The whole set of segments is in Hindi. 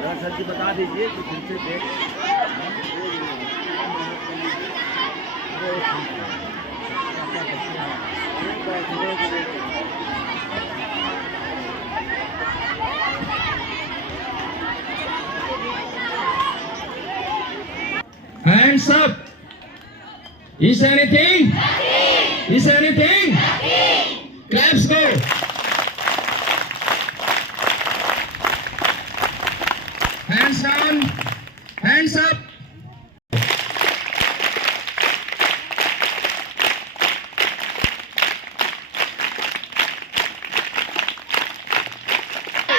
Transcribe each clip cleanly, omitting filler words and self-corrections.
सर जी बता दीजिए कि फिर से देख Hands up. Is anything? Is anything? Claps go. Hands down. Hands up.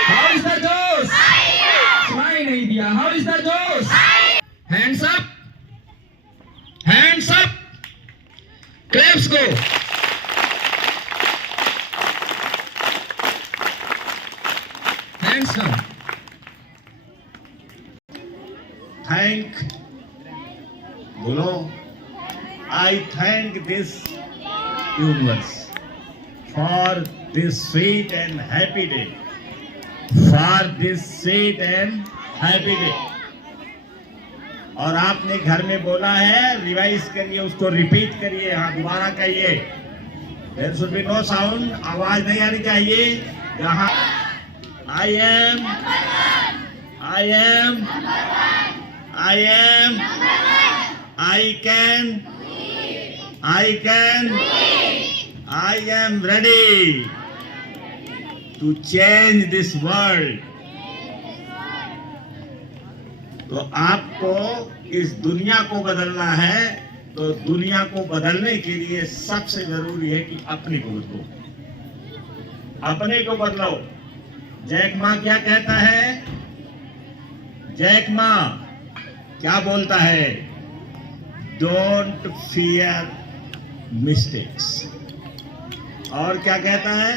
How is the Josh? Smile नहीं दिया. How is the Josh? Hands up. Hands up. Claps go. Hands down. thank बोलो I thank this universe for this sweet and happy day, for this sweet and happy day. और आपने घर में बोला है, रिवाइज करिए, उसको रिपीट करिए, हाँ दोबारा कहिए. There should be no sound, आवाज नहीं आनी चाहिए. यहाँ I am, I am, I am, I can, I can, I am ready to change this world. तो आपको इस दुनिया को बदलना है, तो दुनिया को बदलने के लिए सबसे जरूरी है कि अपने को बदलो, अपने को बदलो. जैक मा क्या कहता है? जैक मा क्या बोलता है? Don't fear mistakes. और क्या कहता है?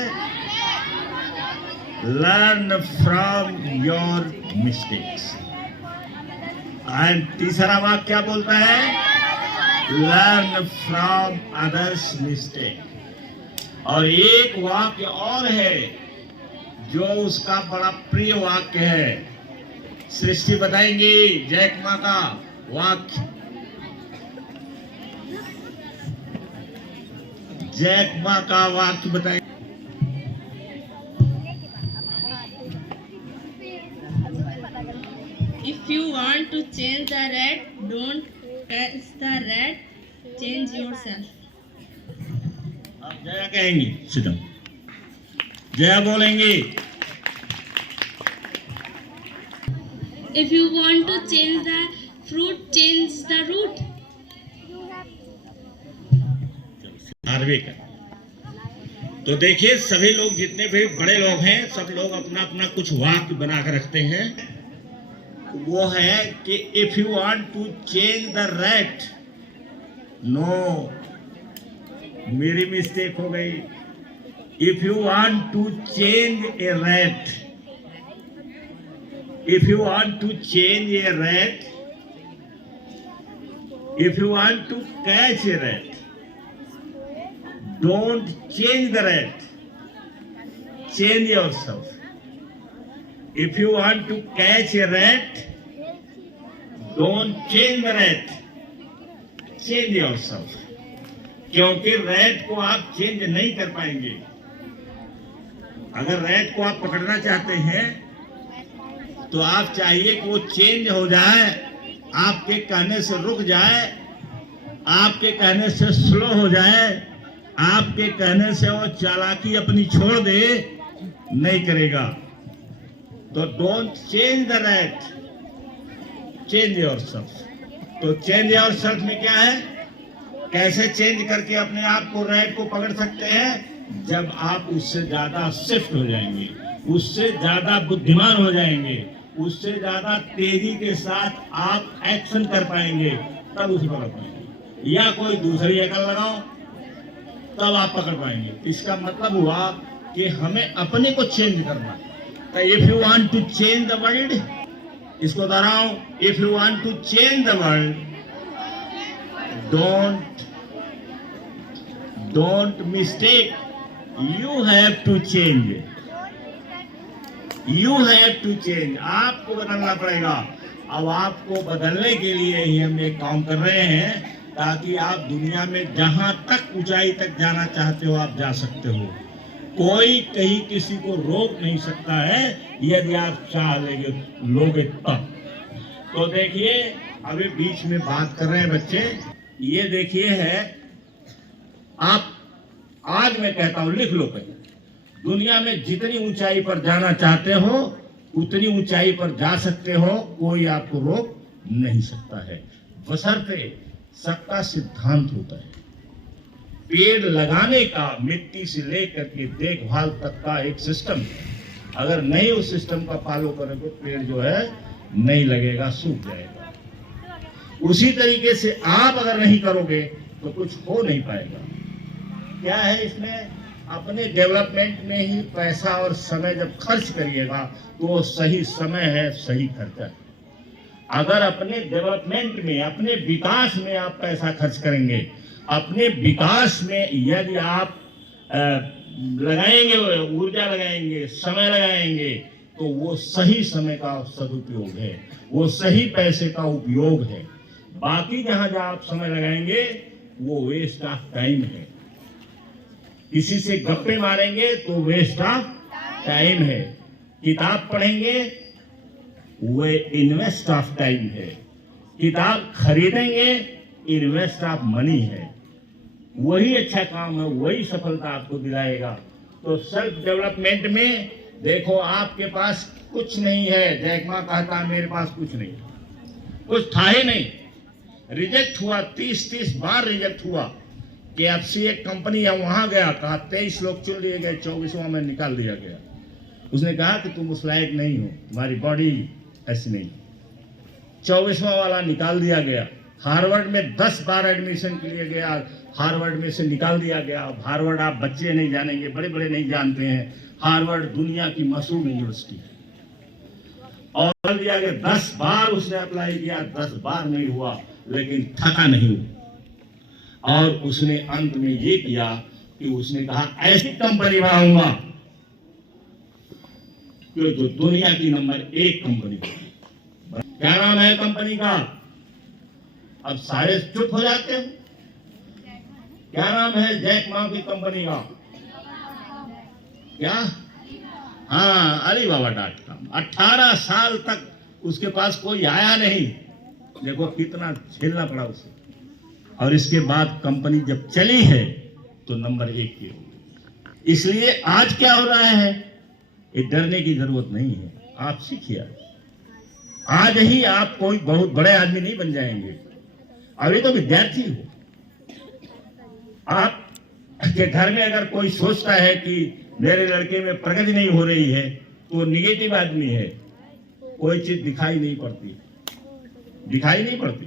Learn from your mistakes. And तीसरा वाक्य क्या बोलता है? Learn from others mistake. और एक वाक्य और है जो उसका बड़ा प्रिय वाक्य है. सृष्टि बताएंगी जैक मा का वाक्य. जैक मा का वाक्य बताएंगे. If you want to change the rat, don't touch the rat, change yourself. आप जया कहेंगी, सिद्धम जया बोलेंगी. If you want to change the fruit, change the root. आरवी का. तो देखिए सभी लोग जितने भी बड़े लोग हैं, सब लोग अपना अपना कुछ वाक्य बना कर रखते हैं. वो है कि if you want to change the rat, no मेरी मिस्टेक हो गई. If you want to change a rat, if you want to change a rat, if you want to catch a rat, don't change the rat, change yourself. If you want to catch a rat, don't change the rat, change yourself. क्योंकि रैट को आप चेंज नहीं कर पाएंगे. अगर रैट को आप पकड़ना चाहते हैं तो आप चाहिए कि वो चेंज हो जाए, आपके कहने से रुक जाए, आपके कहने से स्लो हो जाए, आपके कहने से वो चालाकी अपनी छोड़ दे. नहीं करेगा. तो don't change the rat, change yourself. तो चेंज योरसेल्फ में क्या है? कैसे चेंज करके अपने आप को, रैट को पकड़ सकते हैं? जब आप उससे ज्यादा शिफ्ट हो जाएंगे, उससे ज्यादा बुद्धिमान हो जाएंगे, उससे ज्यादा तेजी के साथ आप एक्शन कर पाएंगे, तब उसे पकड़ पाएंगे. या कोई दूसरी अकल लगाओ तब आप पकड़ पाएंगे. इसका मतलब हुआ कि हमें अपने को चेंज करना है. If you want to change the world, इसको दोहराओ. If you want to change the world, don't mistake. You have to change. You have to change, आपको बदलना पड़ेगा। अब आपको बदलने के लिए ही हम एक काम कर रहे हैं, ताकि आप दुनिया में जहां तक ऊंचाई तक जाना चाहते हो आप जा सकते हो। कोई कहीं किसी को रोक नहीं सकता है, यदि आप चाह लोगे तब। तो देखिए, अभी बीच में बात कर रहे हैं बच्चे, ये देखिए है, आप आज मैं कहता हूं लिख लो पहले, दुनिया में जितनी ऊंचाई पर जाना चाहते हो उतनी ऊंचाई पर जा सकते हो, कोई आपको रोक नहीं सकता है, बशर्ते सबका सिद्धांत होता है। पेड़ लगाने का मिट्टी से लेकर के देखभाल तक का एक सिस्टम है। अगर नहीं उस सिस्टम का फॉलो करोगे, पेड़ जो है नहीं लगेगा, सूख जाएगा। उसी तरीके से आप अगर नहीं करोगे तो कुछ हो नहीं पाएगा। क्या है इसमें, अपने डेवलपमेंट में ही पैसा और समय जब खर्च करिएगा तो वो सही समय है, सही खर्चा है। अगर अपने डेवलपमेंट में, अपने विकास में आप पैसा खर्च करेंगे, अपने विकास में यदि आप लगाएंगे, ऊर्जा लगाएंगे, समय लगाएंगे, तो वो सही समय का सदुपयोग है, वो सही पैसे का उपयोग है। बाकी जहां जहां आप समय लगाएंगे वो वेस्ट ऑफ टाइम है। किसी से गप्पे मारेंगे तो वेस्ट ऑफ टाइम है। किताब पढ़ेंगे वो इन्वेस्ट ऑफ टाइम है। किताब खरीदेंगे इन्वेस्ट ऑफ मनी है। वही अच्छा काम है, वही सफलता आपको दिलाएगा। तो सेल्फ डेवलपमेंट में देखो, आपके पास कुछ नहीं है, जैक मा कहता है मेरे पास कुछ नहीं, कुछ था ही नहीं, रिजेक्ट हुआ, 30 बार रिजेक्ट हुआ। KFC एक कंपनी है, वहां गया, कहा 23 लोग चुन लिए गए, 24वां में निकाल दिया गया। उसने कहा कि तुम उस लायक नहीं हो, तुम्हारी बॉडी ऐसी नहीं। 24वां वाला निकाल दिया गया। हार्वर्ड में 10 बार एडमिशन के लिए गया, हार्वर्ड में से निकाल दिया गया। हार्वर्ड आप बच्चे नहीं जानेंगे, बड़े बड़े नहीं जानते हैं, हार्वर्ड दुनिया की मशहूर यूनिवर्सिटी है। और दिया गया, 10 बार उसने अप्लाई किया, 10 बार नहीं हुआ, लेकिन थका नहीं हुआ। और उसने अंत में ये किया कि उसने कहा ऐसी कंपनी बनाऊंगा जो दुनिया की नंबर 1 कंपनी। क्या नाम है कंपनी का? अब सारे चुप हो जाते हैं। क्या नाम है जैक मा की कंपनी का? क्या? हाँ, Alibaba.com। 18 साल तक उसके पास कोई आया नहीं। देखो कितना झेलना पड़ा उसे। और इसके बाद कंपनी जब चली है तो नंबर 1 की हो। इसलिए आज क्या हो रहा है, ये डरने की जरूरत नहीं है। आप सीखिए, आज ही आप कोई बहुत बड़े आदमी नहीं बन जाएंगे। अभी तो विद्यार्थी हो। आप के घर में अगर कोई सोचता है कि मेरे लड़के में प्रगति नहीं हो रही है तो वो निगेटिव आदमी है। कोई चीज दिखाई नहीं पड़ती, दिखाई नहीं पड़ती।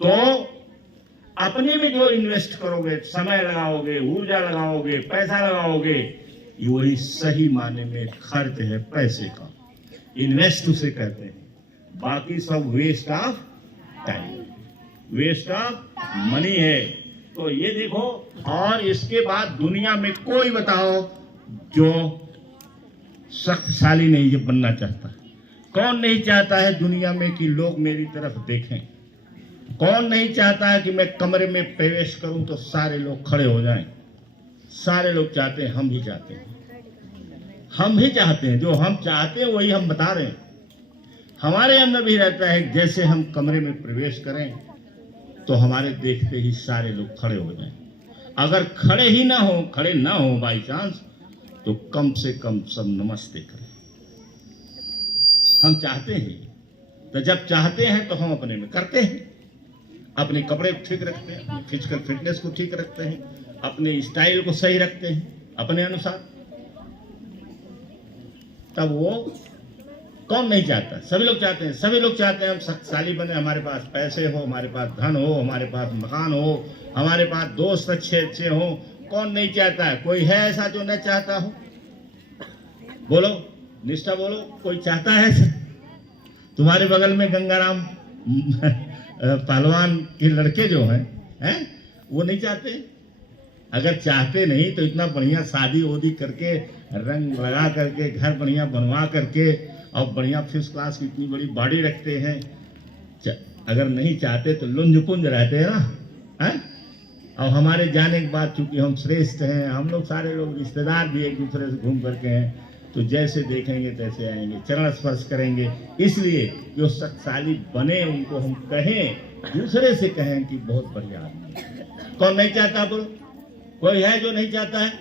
तो अपने में जो इन्वेस्ट करोगे, समय लगाओगे, ऊर्जा लगाओगे, पैसा लगाओगे, ये वही सही माने में खर्च है पैसे का। इन्वेस्ट उसे कहते हैं। बाकी सब waste of time, waste of money है। तो ये देखो, और इसके बाद दुनिया में कोई बताओ जो शक्तिशाली नहीं जो बनना चाहता। कौन नहीं चाहता है दुनिया में कि लोग मेरी तरफ देखें? कौन नहीं चाहता है कि मैं कमरे में प्रवेश करूं तो सारे लोग खड़े हो जाएं? सारे लोग चाहते हैं, हम भी चाहते हैं, हम भी चाहते हैं। जो हम चाहते हैं वही हम बता रहे हैं। हमारे अंदर भी रहता है, जैसे हम कमरे में प्रवेश करें तो हमारे देखते ही सारे लोग खड़े हो जाएं। अगर खड़े ही ना हो, खड़े ना हो बाई चांस, तो कम से कम सब नमस्ते करें। हम चाहते हैं, तो जब चाहते हैं तो हम अपने में करते हैं। अपने कपड़े को ठीक रखते हैं, अपनी फिजिकल फिटनेस को ठीक रखते हैं, अपने स्टाइल को सही रखते हैं अपने अनुसार। तब वो कौन नहीं चाहता? सभी लोग चाहते हैं। सभी लोग चाहते हैं हम शक्तिशाली बने, हमारे पास पैसे हो, हमारे पास धन हो, हमारे पास मकान हो, हमारे पास दोस्त अच्छे अच्छे हो। कौन नहीं चाहता है? कोई है ऐसा जो नहीं चाहता हो? बोलो, निष्ठा बोलो, कोई चाहता है ऐसा? तुम्हारे बगल में गंगाराम पहलवान के लड़के जो हैं वो नहीं चाहते? अगर चाहते नहीं तो इतना बढ़िया शादी वोदी करके रंग लगा करके घर बढ़िया बनवा करके और बढ़िया फर्स्ट क्लास की इतनी बड़ी बॉडी रखते हैं। अगर नहीं चाहते तो लुंज पुंज रहते हैं ना, हैं? और हमारे जाने के बाद चूंकि हम श्रेष्ठ हैं, हम लोग सारे लोग रिश्तेदार भी एक दूसरे से घूम करके हैं, तो जैसे देखेंगे तैसे आएंगे, चरण स्पर्श करेंगे। इसलिए जो शक्तिशाली बने उनको हम कहें, दूसरे से कहें कि बहुत बढ़िया आदमी है। कौन नहीं चाहता बोलो? कोई है जो नहीं चाहता है?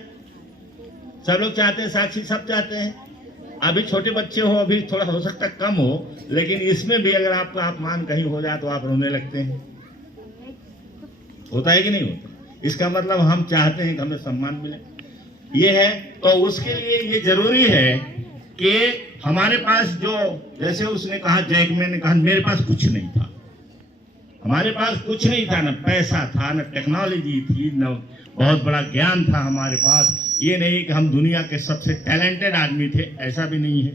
सब लोग चाहते हैं, साक्षी सब चाहते हैं। अभी छोटे बच्चे हो, अभी थोड़ा हो सकता कम हो, लेकिन इसमें भी अगर आपका अपमान कहीं हो जाए तो आप रोने लगते हैं। होता है कि नहीं होता? इसका मतलब हम चाहते हैं कि हमें सम्मान मिले, ये है। तो उसके लिए ये जरूरी है कि हमारे पास जो, जैसे उसने कहा, जैकमैन ने कहा मेरे पास कुछ नहीं था, हमारे पास कुछ नहीं था, न पैसा था, न टेक्नोलॉजी थी, न बहुत बड़ा ज्ञान था हमारे पास। ये नहीं कि हम दुनिया के सबसे टैलेंटेड आदमी थे, ऐसा भी नहीं है।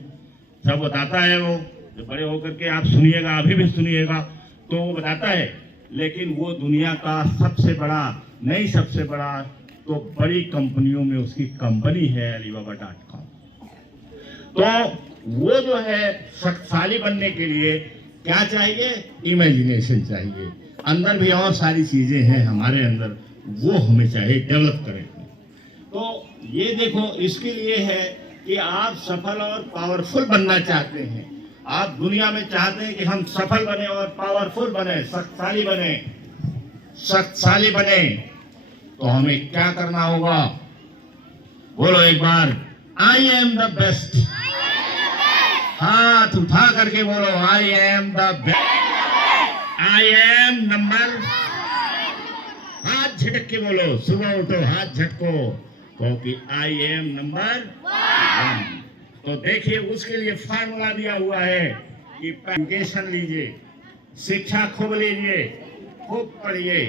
सब बताता है वो, जो बड़े होकर के आप सुनिएगा, अभी भी सुनिएगा तो वो बताता है। लेकिन वो दुनिया का सबसे बड़ा नहीं, सबसे बड़ा तो बड़ी कंपनियों में उसकी कंपनी है alibaba.com। तो वो जो है शक्तिशाली बनने के लिए क्या चाहिए? इमेजिनेशन चाहिए। अंदर भी और सारी चीजें हैं हमारे अंदर, वो हमें चाहिए डेवलप करें। तो ये देखो, इसके लिए है कि आप सफल और पावरफुल बनना चाहते हैं। आप दुनिया में चाहते हैं कि हम सफल बने और पावरफुल बने, शक्तिशाली बने, शक्तिशाली बने, तो हमें क्या करना होगा? बोलो एक बार, आई एम द बेस्ट। हाथ उठा करके बोलो, I am the best, I am number. हाथ झटक के बोलो, सुबह उठो हाथ झटको, क्योंकि आई एम नंबर 1। तो देखिए, उसके लिए फार्मूला दिया हुआ है कि एजुकेशन लीजिए, शिक्षा खूब लीजिए, खूब पढ़िए।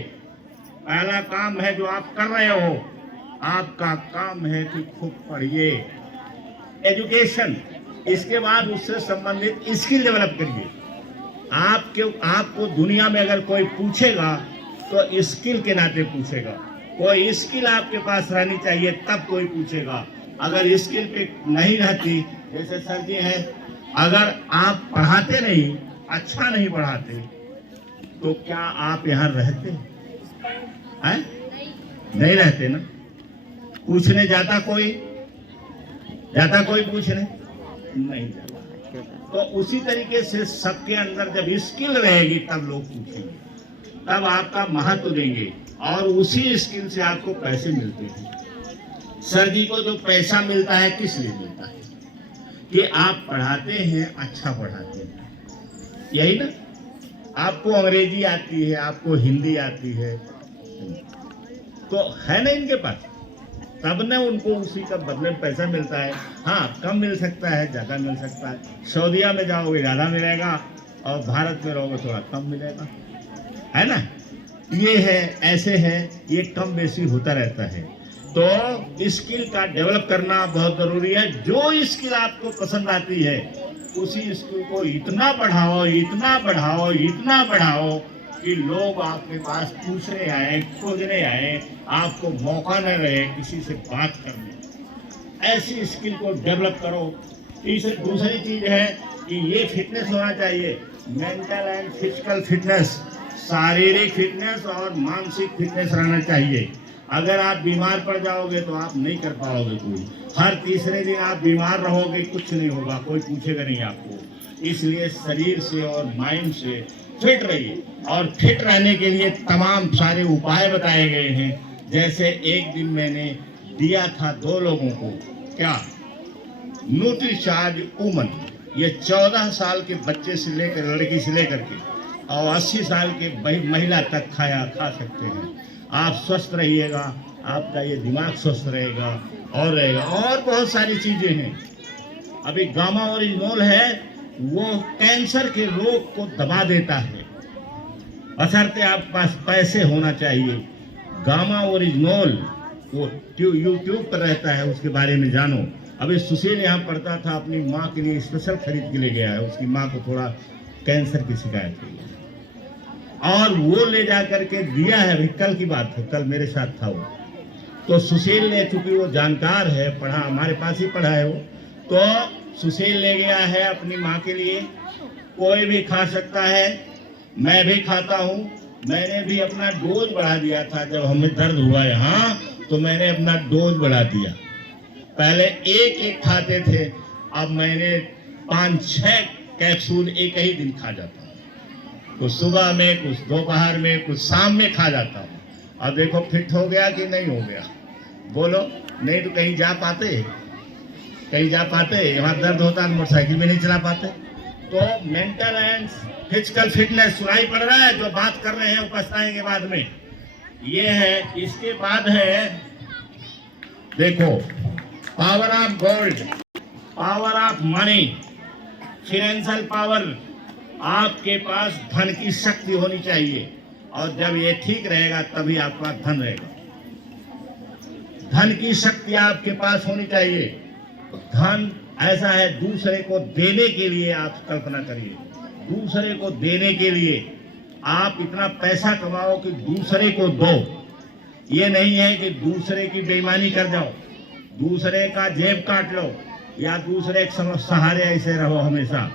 पहला काम है जो आप कर रहे हो, आपका काम है कि खूब पढ़िए, एजुकेशन। इसके बाद उससे संबंधित स्किल डेवलप करिए। आपको दुनिया में अगर कोई पूछेगा तो स्किल के नाते पूछेगा। कोई स्किल आपके पास रहनी चाहिए तब कोई पूछेगा। अगर स्किल पे नहीं रहती, जैसे सर जी है, अगर आप पढ़ाते नहीं, अच्छा नहीं पढ़ाते, तो क्या आप यहाँ रहते हैं? नहीं रहते ना। पूछने जाता कोई पूछने नहीं जाता। तो उसी तरीके से सबके अंदर जब स्किल रहेगी तब लोग पूछेंगे, तब आपका महत्व देंगे, और उसी स्किल से आपको पैसे मिलते हैं। सर जी को जो पैसा मिलता है किस लिए मिलता है? कि आप पढ़ाते हैं, अच्छा पढ़ाते हैं, यही ना। आपको अंग्रेजी आती है, आपको हिंदी आती है, तो है ना इनके पास, तब ना उनको उसी का बदले में पैसा मिलता है। हाँ, कम मिल सकता है, ज़्यादा मिल सकता है। सऊदीया में जाओगे ज़्यादा मिलेगा, और भारत में रहोगे थोड़ा कम मिलेगा, है ना। ये है, ऐसे है, ये कम बेसी होता रहता है। तो स्किल का डेवलप करना बहुत जरूरी है। जो स्किल आपको पसंद आती है, उसी स्किल को इतना बढ़ाओ, इतना बढ़ाओ, इतना बढ़ाओ कि लोग आपके पास पूछने आए, खोजने आए, आपको मौका न रहे किसी से बात करने। ऐसी स्किल को डेवलप करो। दूसरी चीज है कि ये फिटनेस होना चाहिए, मेंटल एंड फिजिकल फिटनेस, शारीरिक फिटनेस और मानसिक फिटनेस रहना चाहिए। अगर आप बीमार पड़ जाओगे तो आप नहीं कर पाओगे कोई। हर तीसरे दिन आप बीमार रहोगे, कुछ नहीं होगा, कोई पूछेगा नहीं आपको। इसलिए शरीर से और माइंड से फिट रहिए, और फिट रहने के लिए तमाम सारे उपाय बताए गए हैं। जैसे एक दिन मैंने दिया था 2 लोगों को, क्या, न्यूट्रीचार्ज वुमन, ये 14 साल के बच्चे से लेकर, लड़की से लेकर के, और 80 साल के महिला तक खा सकते हैं। आप स्वस्थ रहिएगा, आपका ये दिमाग स्वस्थ रहेगा, और बहुत सारी चीजें हैं। अभी गामा ओरिजिनोल है, वो कैंसर के रोग को दबा देता है, बशर्ते आपके पास पैसे होना चाहिए। गामा ओरिजिनोल वो यूट्यूब पर रहता है, उसके बारे में जानो। अभी सुशील यहाँ पढ़ता था, अपनी माँ के लिए स्पेशल खरीद के ले गया है। उसकी माँ को थोड़ा कैंसर की शिकायत हुई है, और वो ले जा करके दिया है। अभी कल की बात है, कल मेरे साथ था वो, तो सुशील ने, चूंकि वो जानकार है, पढ़ा, हमारे पास ही पढ़ा है वो, तो सुशील ले गया है अपनी माँ के लिए। कोई भी खा सकता है, मैं भी खाता हूँ। मैंने भी अपना डोज बढ़ा दिया था जब हमें दर्द हुआ यहाँ, तो मैंने अपना डोज बढ़ा दिया। पहले एक एक खाते थे, अब मैंने 5-6 कैप्सूल एक ही दिन खा जाता हूँ। कुछ सुबह में, कुछ दोपहर में, कुछ शाम में खा जाता हूँ। और देखो फिट हो गया कि नहीं हो गया, बोलो। नहीं तो कहीं जा पाते, कहीं जा पाते, यहाँ दर्द होता है मोटरसाइकिल में नहीं चला पाते। तो मेंटल एंड फिजिकल फिटनेस सुनाई पड़ रहा है, जो बात कर रहे हैं वो पछताएंगे बाद में। ये है, इसके बाद है, देखो, power of gold, power of money, financial power. आपके पास धन की शक्ति होनी चाहिए, और जब ये ठीक रहेगा तभी आपके पास धन रहेगा। धन की शक्ति आपके पास होनी चाहिए। धन ऐसा है, दूसरे को देने के लिए आप कल्पना करिए, दूसरे को देने के लिए आप इतना पैसा कमाओ कि दूसरे को दो। ये नहीं है कि दूसरे की बेईमानी कर जाओ, दूसरे का जेब काट लो, या दूसरे के सहारे ऐसे रहो हमेशा।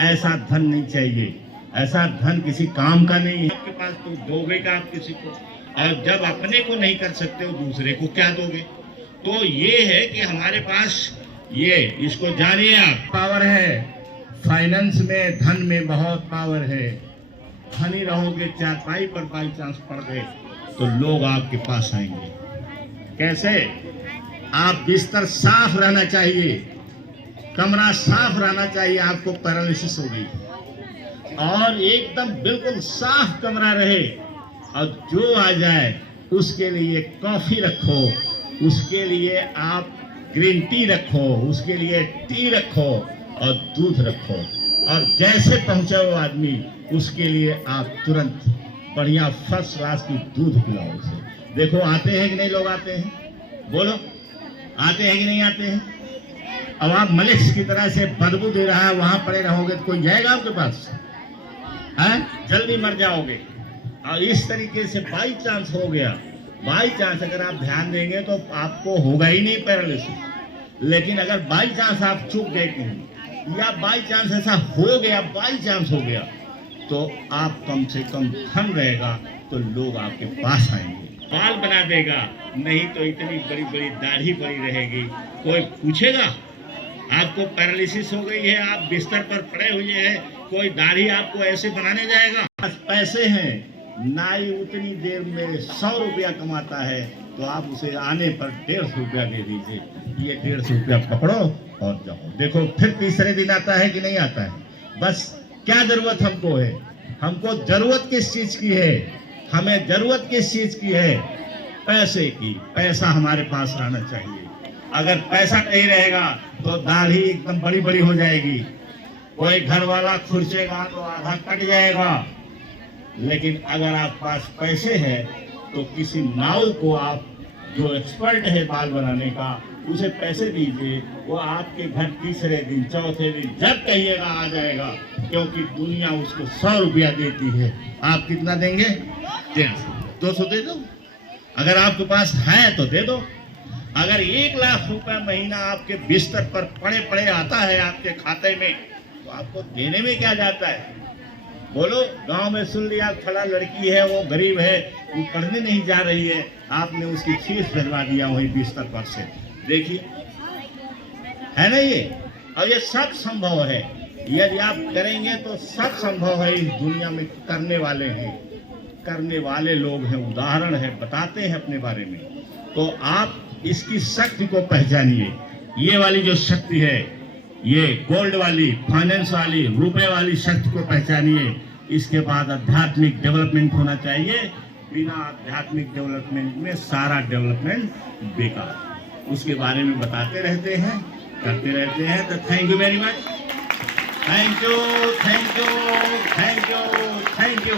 ऐसा धन नहीं चाहिए, ऐसा धन किसी काम का नहीं है। आपके पास तो दोगे का आप किसी को, और जब अपने को नहीं कर सकते हो दूसरे को क्या दोगे। तो ये है कि हमारे पास ये, इसको जानिए आप, पावर है। फाइनेंस में, धन में बहुत पावर है। धनी रहोगे, चारपाई पर बाई चांस पड़ गए तो लोग आपके पास आएंगे। कैसे? आप बिस्तर साफ रहना चाहिए, कमरा साफ रहना चाहिए। आपको पैरालिसिस होगी, और एकदम बिल्कुल साफ कमरा रहे, और जो आ जाए उसके लिए कॉफी रखो, उसके लिए आप ग्रीन टी रखो, उसके लिए टी रखो, और दूध रखो। और जैसे पहुंचे वो आदमी, उसके लिए आप तुरंत बढ़िया फर्स्ट क्लास की दूध पिलाओ उसे। देखो आते हैं कि नहीं लोग आते हैं, बोलो आते हैं कि नहीं आते हैं। अब आप मलिक्स की तरह से बदबू दे रहा है, वहां पड़े रहोगे तो कोई जाएगा आपके पास? है, जल्दी मर जाओगे। और इस तरीके से बाई चांस हो गया, बाई चांस अगर आप ध्यान देंगे तो आपको होगा ही नहीं पैरालिसिस। लेकिन अगर बाई चांस आप चूक गए कहीं, या बाई चांस ऐसा हो गया, बाई चांस हो गया, तो आप कम से कम धन रहेगा तो लोग आपके पास आएंगे। बाल बना देगा, नहीं तो इतनी बड़ी बड़ी दाढ़ी पड़ी रहेगी, कोई पूछेगा आपको पैरालिसिस हो गई है, आप बिस्तर पर पड़े हुए हैं, कोई दाढ़ी आपको ऐसे बनाने जाएगा? पैसे हैं, नाई उतनी देर में 100 रुपया कमाता है, तो आप उसे आने पर 150 रुपया दे दीजिए। ये 150 रुपया पकड़ो और जाओ। देखो फिर तीसरे दिन आता है कि नहीं आता है। बस क्या जरूरत हमको है, हमको जरूरत किस चीज की है, हमें जरूरत किस चीज की है? पैसे की। पैसा हमारे पास रहना चाहिए। अगर पैसा नहीं रहेगा तो दाढ़ी एकदम बड़ी बड़ी हो जाएगी, कोई घर वाला खुरचेगा तो आधा कट जाएगा। लेकिन अगर आप पास पैसे हैं तो किसी नाऊ को आप, जो एक्सपर्ट है बाल बनाने का, उसे पैसे दीजिए, वो आपके घर तीसरे दिन, चौथे दिन जब कहिएगा आ जाएगा, क्योंकि दुनिया उसको 100 रुपया देती है। आप कितना देंगे? 150, 200 दे दो। अगर आपके पास है तो दे दो। अगर 1 लाख रुपया महीना आपके बिस्तर पर पड़े पड़े आता है आपके खाते में, तो आपको देने में क्या जाता है? बोलो। गांव में सुन लिया, खड़ा लड़की है, वो गरीब है, वो पढ़ने नहीं जा रही है, आपने उसकी फीस भिजवा दिया वही बिस्तर पर से। देखिए, है ना ये? और ये सब संभव है, यदि आप करेंगे तो सब संभव है। इस दुनिया में करने वाले हैं, करने वाले लोग हैं, उदाहरण है, बताते हैं अपने बारे में। तो आप इसकी शक्ति को पहचानिए। ये वाली जो शक्ति है, ये गोल्ड वाली, फाइनेंस वाली, रुपए वाली शक्ति को पहचानिए। इसके बाद आध्यात्मिक डेवलपमेंट होना चाहिए। बिना आध्यात्मिक डेवलपमेंट में सारा डेवलपमेंट बेकार। उसके बारे में बताते रहते हैं, करते रहते हैं। तो thank you very much. Thank you, thank you, thank you, thank you.